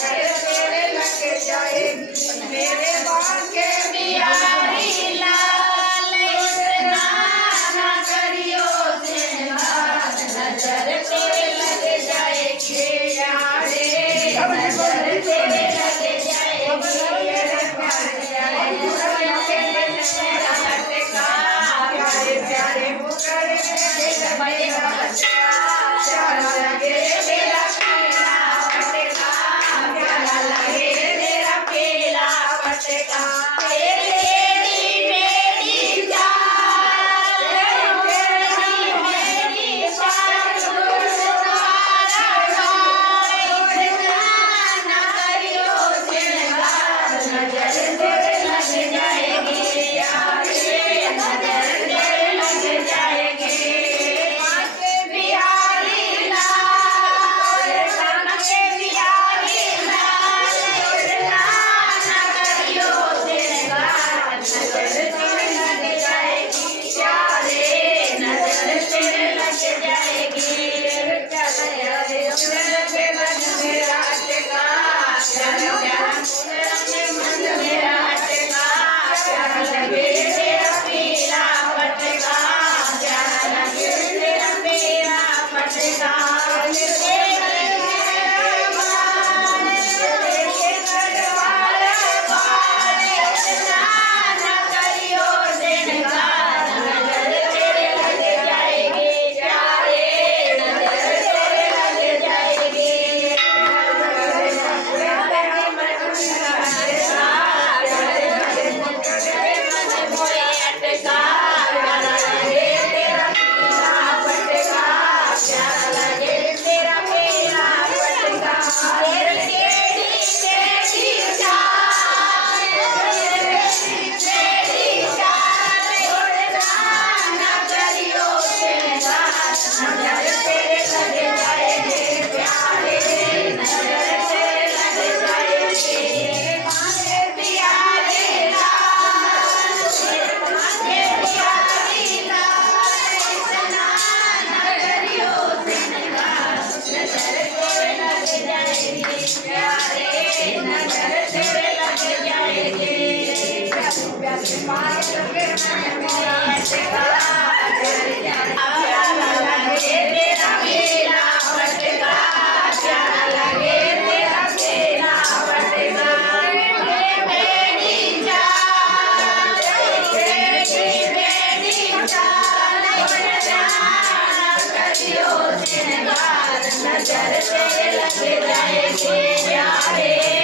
तेरे लग जाएगी मेरे बांके बिहारी लाल इतना ना करियो श्रृंगार नजर तेरे लग जाएगी यारे नजर तेरे लग जाएगी प्यारे प्यारे मुकर प्यारा लगे मेरा पीला पटका प्यारा लगे मेरा पीला पटका नजर तेरे लग जाएगी यारे